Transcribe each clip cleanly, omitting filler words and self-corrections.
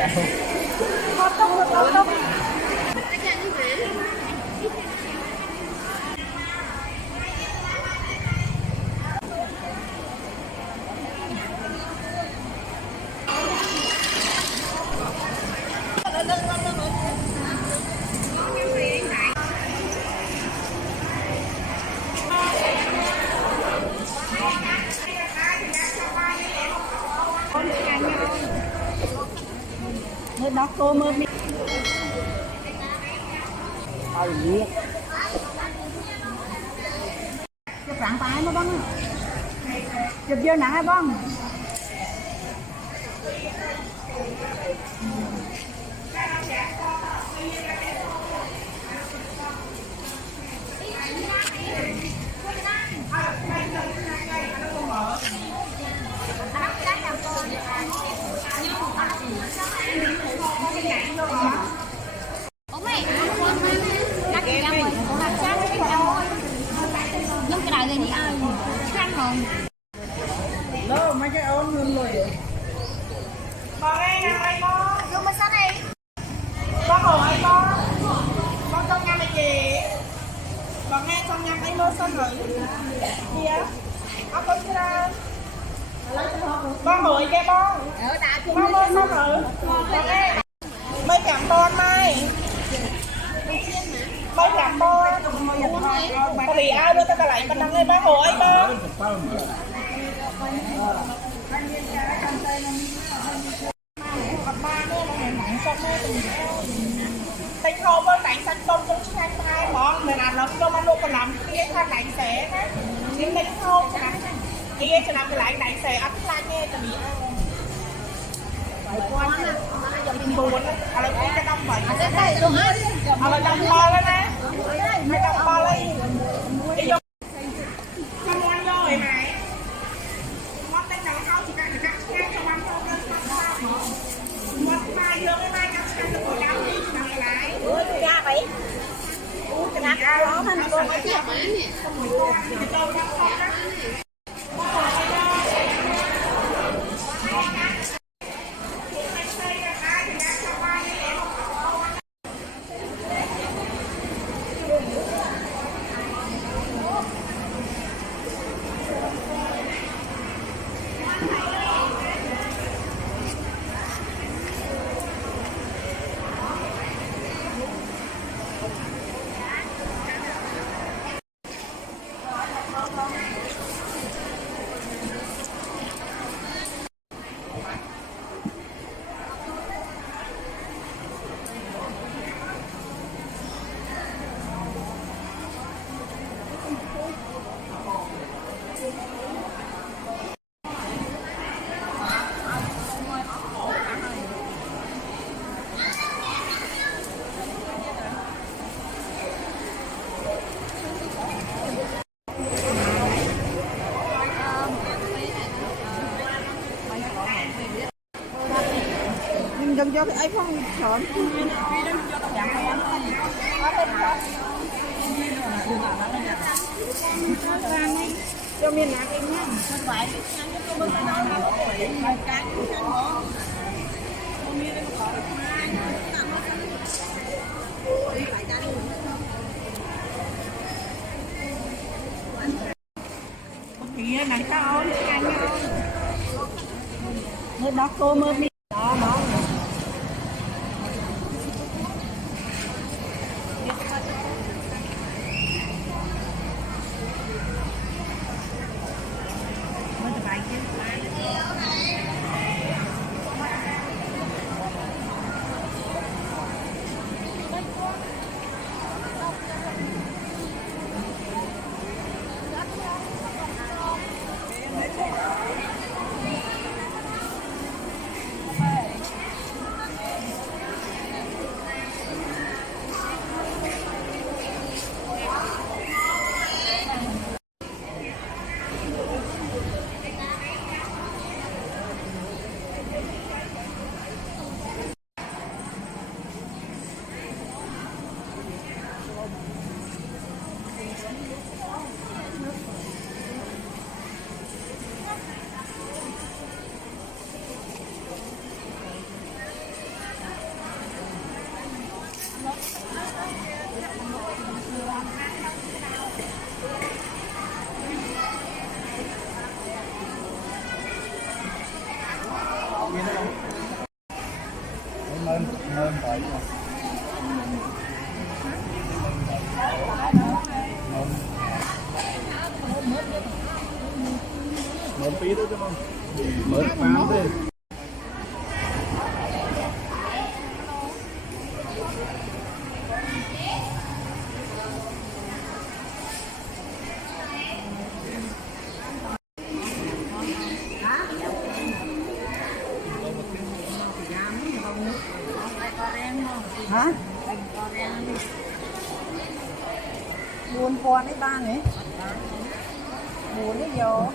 Potong. Người đó cô mơ mi. Chụp rạng tay mà bông. Chụp vô nặng hay bông. Đâu mấy cái ôn luôn rồi. Con ơi nhà mày con, vô mà sao này? Con ngồi ai con? Con trong nhà mày gì? Con nghe trong nhà mày lô xong rồi. Kìa. Con ra. Con ngồi kia con. Con lô xong rồi. Con nghe. Mấy cảm con mày. Mấy cảm con. Con đi ai đưa tao cả lại con đang nghe bác ngồi con. Tay thô với đánh xanh tôm cũng sang hai món mình làm lắm cho mà luôn còn làm kia than đánh xé á nhưng tay thô nè kia cho làm cái lại đánh xé ấp lại nghe cho bị phải quan cho mình buồn á à lại cái đông vậy à lại đông to lên nè cái đông to lên đi vô không ăn vô vậy mày món tay nào không thì cắt ngay cho ăn thôi món mai vô cái mai cắt sang được rồi đau đi nằm lại ra vậy cái nát đó mà nó mới chết đừng cho cái ấy phong trộn cho miền nào em nhá phải kia này tao ôn ăn nhau người đó cô mơ mi đó đó Mớn tí nữa chứ không? Mớn bán đi. Hả? Buồn con đấy ba này. Buồn đấy vô.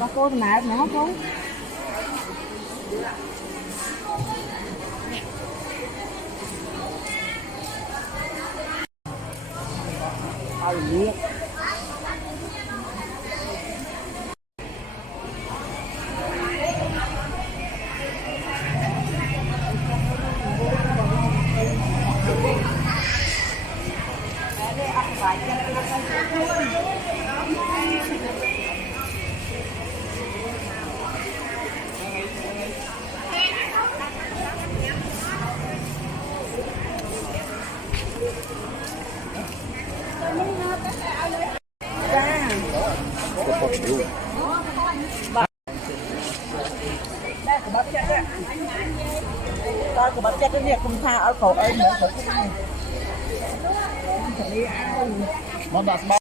Có cô nào nữa không? Coi của bác chắc cái việc không tha ở cổ em nữa của cái này. Món bạc bò.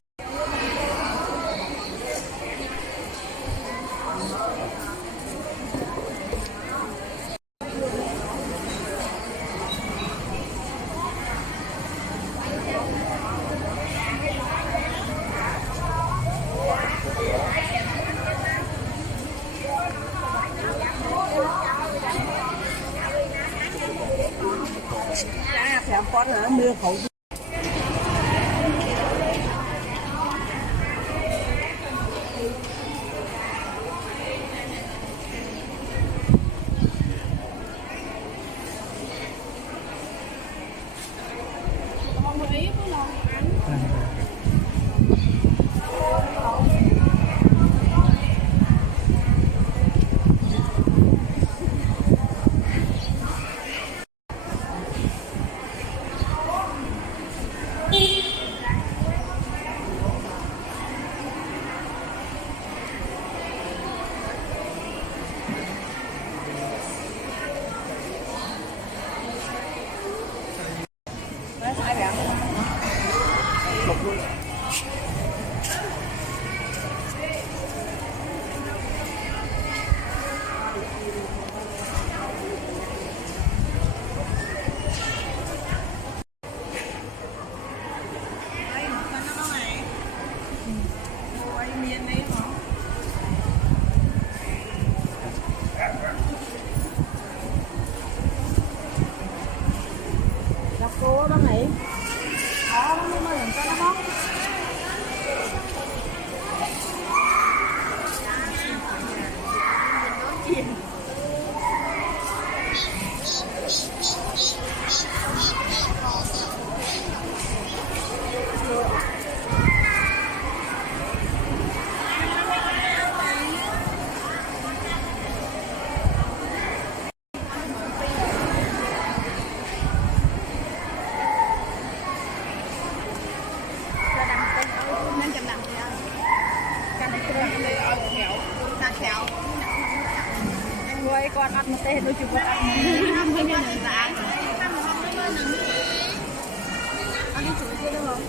Con hả? Mưa khẩu cô đó này. Đó, nó mới làm cho nó không? Con ăn một tê đôi chục con ăn ăn đi chuối kia được không?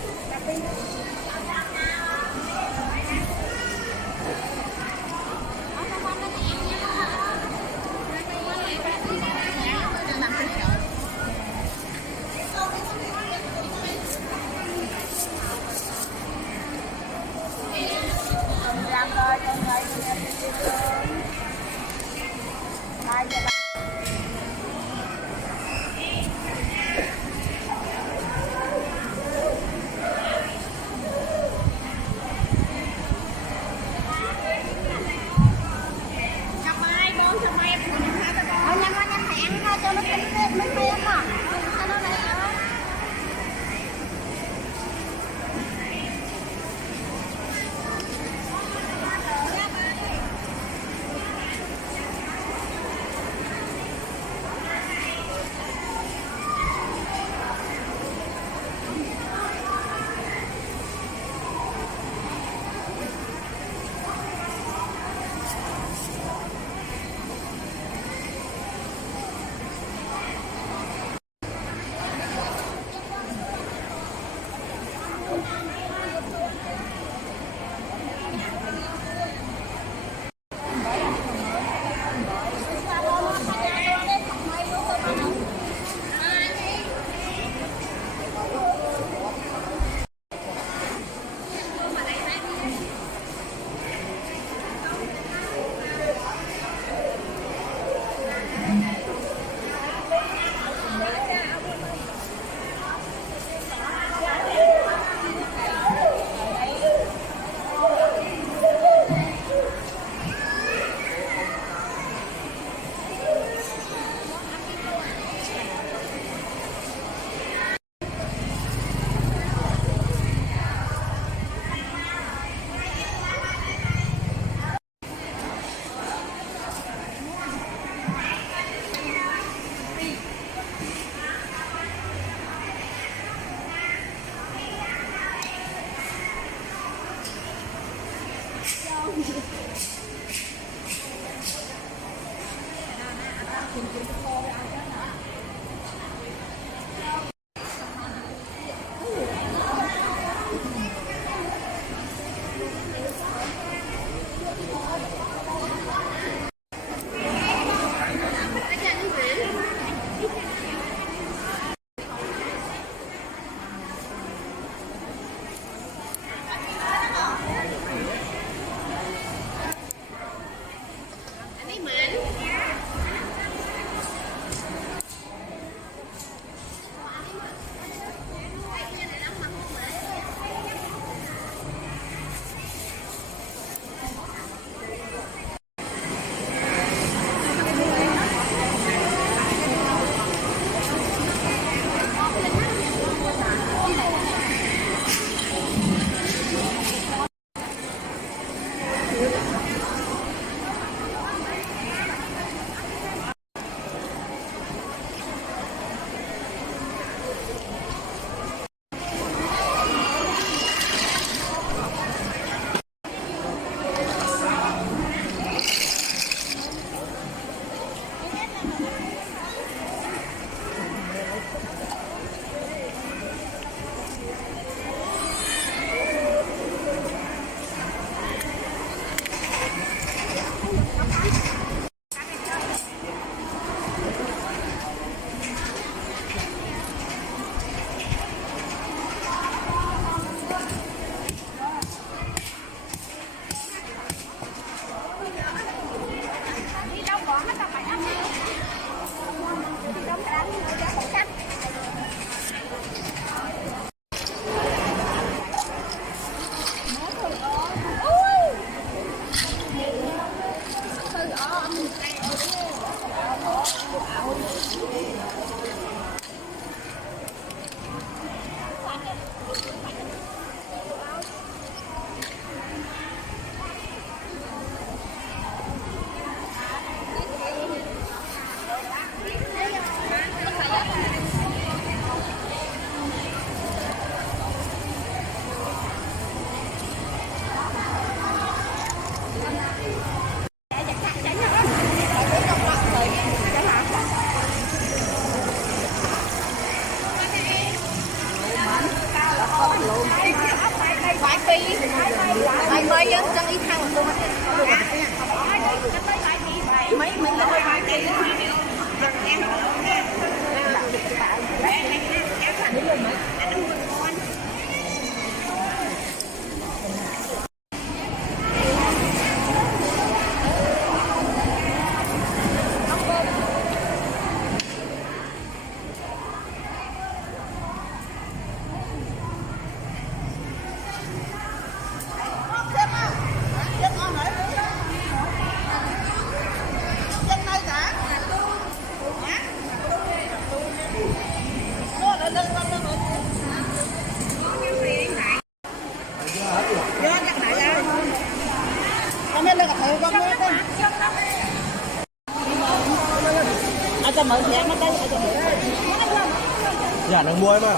Dạ đang mua em à.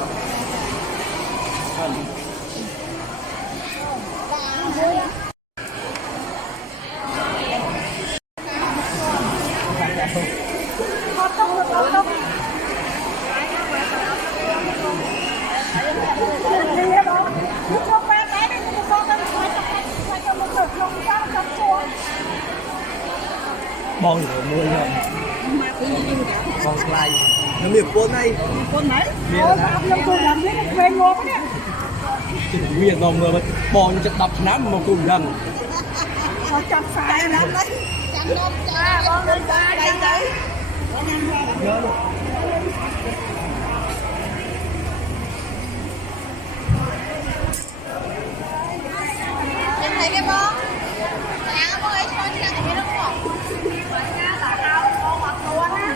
Bon rồi mua rồi. Bon slide. Nó miệng cuốn này. Con mấy? Ôi, sao ông tôi làm thế này quen ngon quá Chỉ nguyên ngon người mà bon chất đập nám mà cùng gần. Họ chặt phải lắm đấy. Chặt nôm cha, con lên cha đây đấy. Nhìn thấy cái bó. Sáng bó ấy cho chị ăn cái đó không? Là tao con mặt luôn á.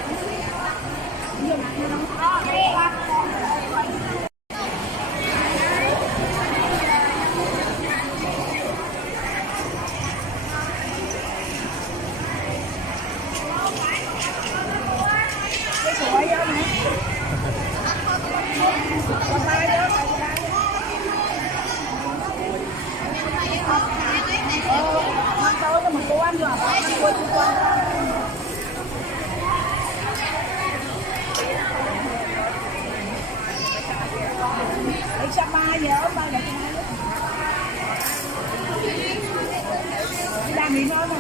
quan rồi quan lấy trăm mai nhớ mai là đang nghỉ nói mà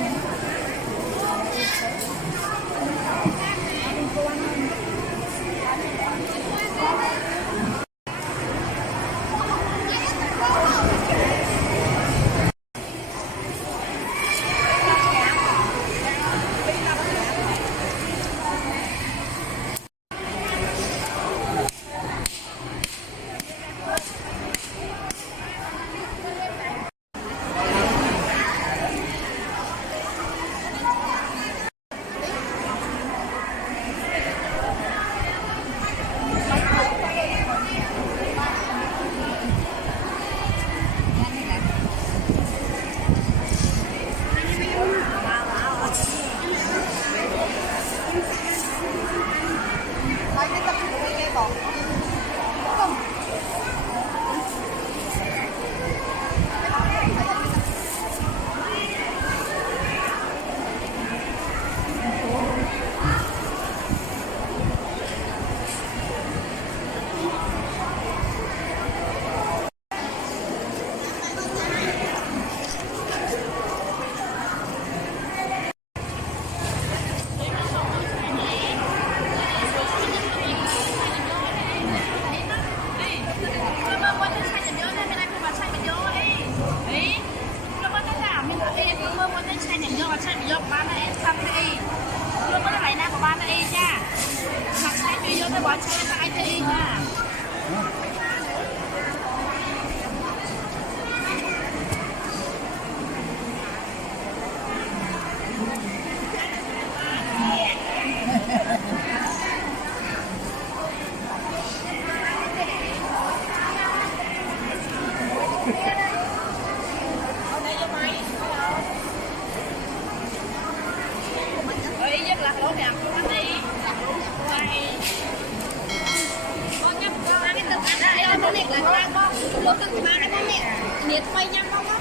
Liệt quay nhanh không á,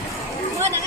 mưa này